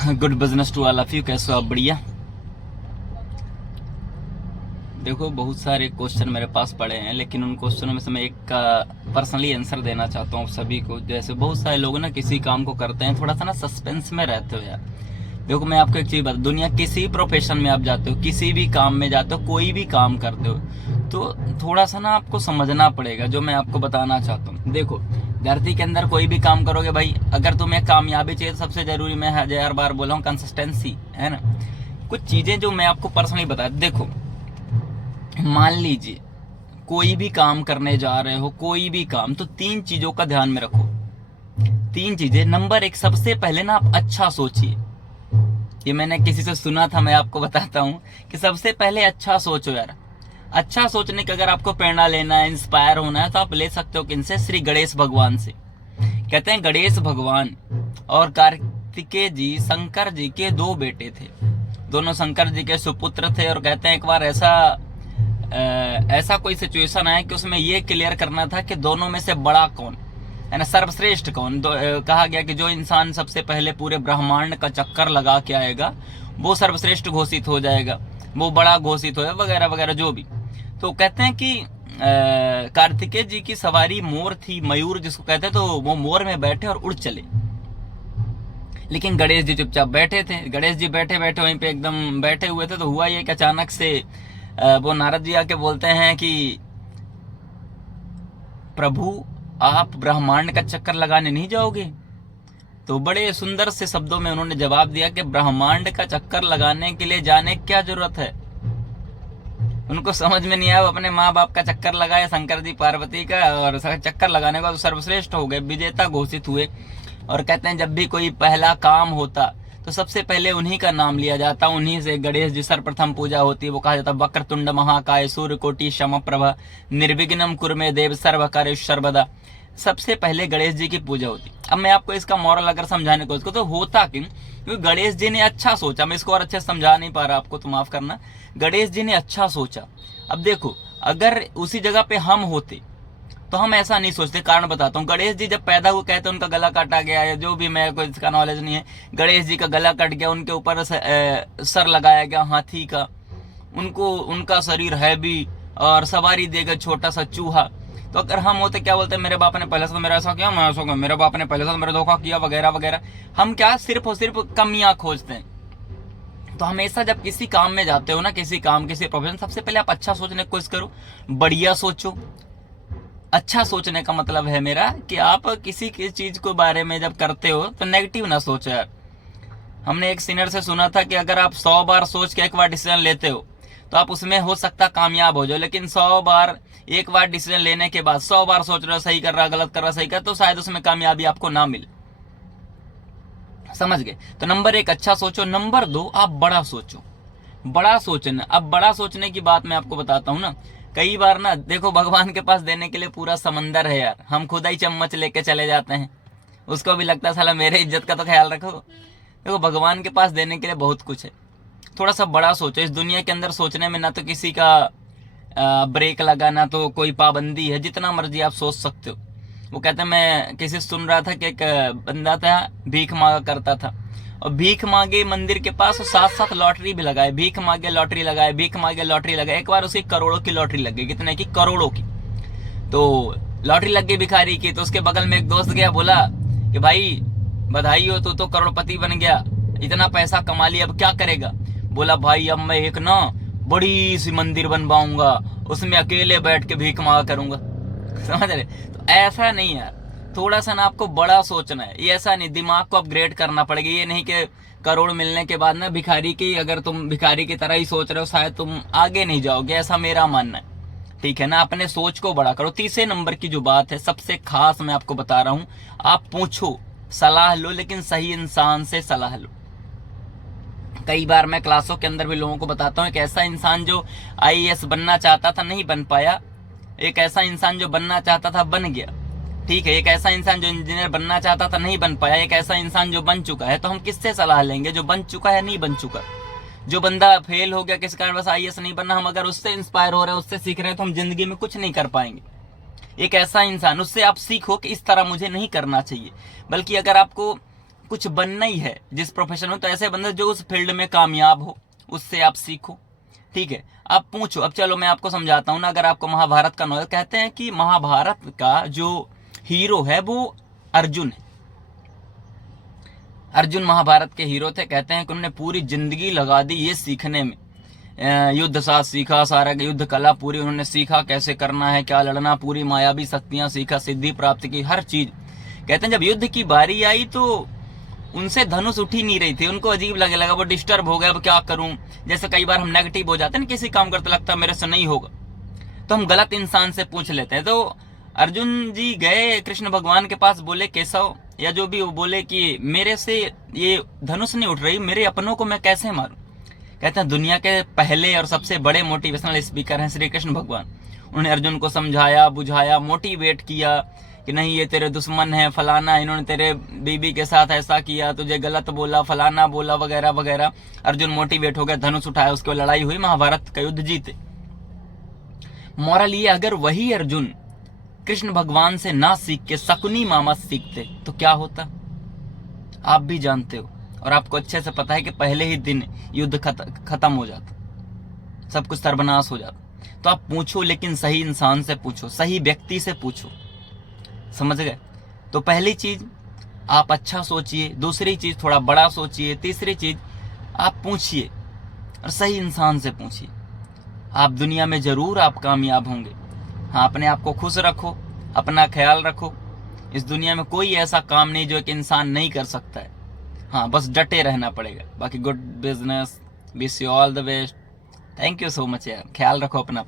Good business to all of you. कैसे हो आप? बढ़िया। देखो, बहुत सारे क्वेश्चन मेरे पास पड़े हैं, लेकिन उन क्वेश्चनों में से मैं एक का पर्सनली आंसर देना चाहता हूँ सभी को। जैसे बहुत सारे लोग ना किसी काम को करते हैं, थोड़ा सा ना सस्पेंस में रहते हो यार। देखो, मैं आपको एक चीज बता, दुनिया किसी प्रोफेशन में आप जाते हो, किसी भी काम में जाते हो, कोई भी काम करते हो, तो थोड़ा सा ना आपको समझना पड़ेगा जो मैं आपको बताना चाहता हूँ। देखो, धरती के अंदर कोई भी काम करोगे भाई, अगर तुम्हें कामयाबी चाहिए तो सबसे जरूरी, मैं 1000 बार बोला हूँ, कंसिस्टेंसी है ना। कुछ चीजें जो मैं आपको पर्सनली बता, देखो मान लीजिए कोई भी काम करने जा रहे हो, कोई भी काम, तो 3 चीजों का ध्यान में रखो। 3 चीजें। नंबर 1, सबसे पहले ना आप अच्छा सोचिए। ये मैंने किसी से सुना था, मैं आपको बताता हूँ कि सबसे पहले अच्छा सोचो यार। अच्छा सोचने की अगर आपको प्रेरणा लेना है, इंस्पायर होना है, तो आप ले सकते हो किनसे? श्री गणेश भगवान से। कहते हैं गणेश भगवान और कार्तिकेय जी शंकर जी के 2 बेटे थे। दोनों शंकर जी के सुपुत्र थे। और कहते हैं एक बार ऐसा कोई सिचुएशन आया कि उसमें ये क्लियर करना था कि दोनों में से बड़ा कौन है ना, सर्वश्रेष्ठ कौन। कहा गया कि जो इंसान सबसे पहले पूरे ब्रह्मांड का चक्कर लगा के आएगा वो सर्वश्रेष्ठ घोषित हो जाएगा, वो बड़ा घोषित हो, वगैरह वगैरह जो भी। तो कहते हैं कि कार्तिकेय जी की सवारी मोर थी, मयूर जिसको कहते हैं, तो वो मोर में बैठे और उड़ चले। लेकिन गणेश जी चुपचाप बैठे थे। गणेश जी बैठे बैठे वहीं पे एकदम बैठे हुए थे। तो हुआ ये कि अचानक से वो नारद जी आके बोलते हैं कि प्रभु, आप ब्रह्मांड का चक्कर लगाने नहीं जाओगे? तो बड़े सुंदर से शब्दों में उन्होंने जवाब दिया कि ब्रह्मांड का चक्कर लगाने के लिए जाने की क्या जरूरत है। उनको समझ में नहीं आया, वो अपने माँ बाप का चक्कर लगाया, शंकर जी पार्वती का, और चक्कर लगाने का तो सर्वश्रेष्ठ हो गए, विजेता घोषित हुए। और कहते हैं जब भी कोई पहला काम होता तो सबसे पहले उन्हीं का नाम लिया जाता, उन्हीं से गणेश जी सर्वप्रथम पूजा होती है। वो कहा जाता वक्रतुंड महाकाय सूर्यकोटि समप्रभा निर्विघ्नं कुरु मे देव सर्व कार्येषु सर्वदा। सबसे पहले गणेश जी की पूजा होती। अब मैं आपको इसका मॉरल अगर समझाने को इसको, तो होता क्योंकि गणेश जी ने अच्छा सोचा। मैं इसको और अच्छे समझा नहीं पा रहा आपको, तो माफ करना। गणेश जी ने अच्छा सोचा। अब देखो, अगर उसी जगह पे हम होते तो हम ऐसा नहीं सोचते। कारण बताता हूँ। गणेश जी जब पैदा हुए, कहते उनका गला काटा गया, या जो भी, मैं कोई इसका नॉलेज नहीं है। गणेश जी का गला कट गया, उनके ऊपर सर लगाया गया हाथी का, उनको उनका शरीर है भी, और सवारी देगा छोटा सा चूहा। तो अगर हम होते, क्या बोलते, मेरे बाप ने पहले से तो मेरा ऐसा किया, मैं ऐसा किया, मेरे बाप ने पहले से तो मेरा धोखा किया, वगैरह वगैरह। हम क्या सिर्फ और सिर्फ कमियां खोजते हैं। तो हमेशा जब किसी काम में जाते हो ना, किसी काम, किसी प्रोफेशन, सबसे पहले आप अच्छा सोचने की कोशिश करो, बढ़िया सोचो। अच्छा सोचने का मतलब है मेरा कि आप किसी की चीज को बारे में जब करते हो तो नेगेटिव ना सोचो यार। हमने एक सीनियर से सुना था कि अगर आप 100 बार सोच के एक बार डिसीजन लेते हो तो आप उसमें हो सकता कामयाब हो जाओ, लेकिन 100 बार एक बार डिसीजन लेने के बाद 100 बार सोच रहे हो सही कर रहा, गलत कर रहा, सही कर, तो शायद उसमें कामयाबी आपको ना मिले। समझ गए? तो नंबर 1, अच्छा सोचो। नंबर 2, आप बड़ा सोचो। बड़ा सोचना। अब बड़ा सोचने की बात मैं आपको बताता हूँ ना। कई बार ना देखो, भगवान के पास देने के लिए पूरा समंदर है यार, हम खुद ही चम्मच लेके चले जाते हैं। उसको भी लगता है साला मेरे इज्जत का तो ख्याल रखो। देखो, भगवान के पास देने के लिए बहुत कुछ है। थोड़ा सा बड़ा सोचो। इस दुनिया के अंदर सोचने में ना तो किसी का ब्रेक लगा, ना तो कोई पाबंदी है, जितना मर्जी आप सोच सकते हो। वो कहते हैं, मैं किसी सुन रहा था कि एक बंदा था, भीख मांगा करता था, और भीख मांगे मंदिर के पास, और साथ साथ लॉटरी भी लगाए। भीख मांगे लॉटरी लगाए, भीख मांगे लॉटरी लगाए। एक बार उसकी करोड़ों की लॉटरी लग गई। कितने की? करोड़ों की। तो लॉटरी लग गई भिखारी की। तो उसके बगल में एक दोस्त गया, बोला कि भाई बधाई हो, तू तो करोड़पति बन गया, इतना पैसा कमा लिया, अब क्या करेगा? बोला भाई अब मैं एक ना बड़ी सी मंदिर बनवाऊंगा, उसमें अकेले बैठ के भीख मांगा करूंगा। समझ रहे? तो ऐसा नहीं यार, थोड़ा सा ना आपको बड़ा सोचना है। ये ऐसा नहीं, दिमाग को अपग्रेड करना पड़ेगा। ये नहीं कि करोड़ मिलने के बाद ना भिखारी की, अगर तुम भिखारी की तरह ही सोच रहे हो शायद तुम आगे नहीं जाओगे, ऐसा मेरा मानना है। ठीक है ना? अपने सोच को बड़ा करो। तीसरे नंबर की जो बात है, सबसे खास मैं आपको बता रहा हूं, आप पूछो, सलाह लो, लेकिन सही इंसान से सलाह लो। कई बार मैं क्लासों के अंदर भी लोगों को बताता हूँ, एक ऐसा इंसान जो आईएएस बनना चाहता था नहीं बन पाया, एक ऐसा इंसान जो बनना चाहता था बन गया। ठीक है? एक ऐसा इंसान जो इंजीनियर बनना चाहता था नहीं बन पाया, एक ऐसा इंसान जो बन चुका है। तो हम किससे सलाह लेंगे? जो बन चुका है, नहीं बन चुका। जो बंदा फेल हो गया किस कारण बस आईएएस नहीं बनना, हम अगर उससे इंस्पायर हो रहे हैं, उससे सीख रहे हैं, तो हम जिंदगी में कुछ नहीं कर पाएंगे। एक ऐसा इंसान, उससे आप सीखो कि इस तरह मुझे नहीं करना चाहिए। बल्कि अगर आपको कुछ बनना ही है जिस प्रोफेशन में, तो ऐसे बंदा जो उस फील्ड में कामयाब हो, उससे आप सीखो। ठीक है, आप पूछो। अब चलो मैं आपको समझाता हूँ ना, अगर आपको महाभारत का नॉलेज, कहते हैं कि महाभारत का जो हीरो है वो अर्जुन है। अर्जुन महाभारत के हीरो थे। कहते हैं कि उन्होंने पूरी जिंदगी लगा दी ये सीखने में, युद्ध साथ सीखा, सारा युद्ध कला पूरी उन्होंने सीखा, कैसे करना है, क्या लड़ना, पूरी मायावी शक्तियां सीखा, सिद्धि प्राप्त की, हर चीज। कहते हैं जब युद्ध की बारी आई तो उनसे धनुष उठ ही नहीं रही थी, उनको अजीब लगे लगा, वो डिस्टर्ब हो गया, अब क्या करूं। जैसे कई बार हम नेगेटिव हो जाते हैं ना किसी काम करते, लगता है मेरे से नहीं होगा, तो हम गलत इंसान से पूछ लेते हैं। तो अर्जुन जी गए कृष्ण भगवान के पास, बोले केशव या जो भी, वो बोले कि मेरे से ये धनुष नहीं उठ रही, मेरे अपनों को मैं कैसे मारूं। कहते हैं दुनिया के पहले और सबसे बड़े मोटिवेशनल स्पीकर हैं श्री कृष्ण भगवान। उन्होंने अर्जुन को समझाया, बुझाया, मोटिवेट किया कि नहीं ये तेरे दुश्मन है, फलाना, इन्होंने तेरे बीबी के साथ ऐसा किया, तुझे गलत बोला, फलाना बोला, वगैरह वगैरह। अर्जुन मोटिवेट हो गया, धनुष उठाया, उसके बाद लड़ाई हुई, महाभारत का युद्ध जीते। मॉरल ये, अगर वही अर्जुन कृष्ण भगवान से ना सीख के शकुनी मामा सीखते तो क्या होता, आप भी जानते हो और आपको अच्छे से पता है कि पहले ही दिन युद्ध खत्म हो जाता, सब कुछ सर्वनाश हो जाता। तो आप पूछो, लेकिन सही इंसान से पूछो, सही व्यक्ति से पूछो, समझ गए। तो पहली चीज आप अच्छा सोचिए, दूसरी चीज थोड़ा बड़ा सोचिए, तीसरी चीज आप पूछिए और सही इंसान से पूछिए। आप दुनिया में जरूर आप कामयाब होंगे। हाँ, अपने आप को खुश रखो, अपना ख्याल रखो। इस दुनिया में कोई ऐसा काम नहीं जो एक इंसान नहीं कर सकता है। हाँ, बस डटे रहना पड़ेगा। बाकी good business, wish you all the best. Thank you so much यार, ख्याल रखो अपना।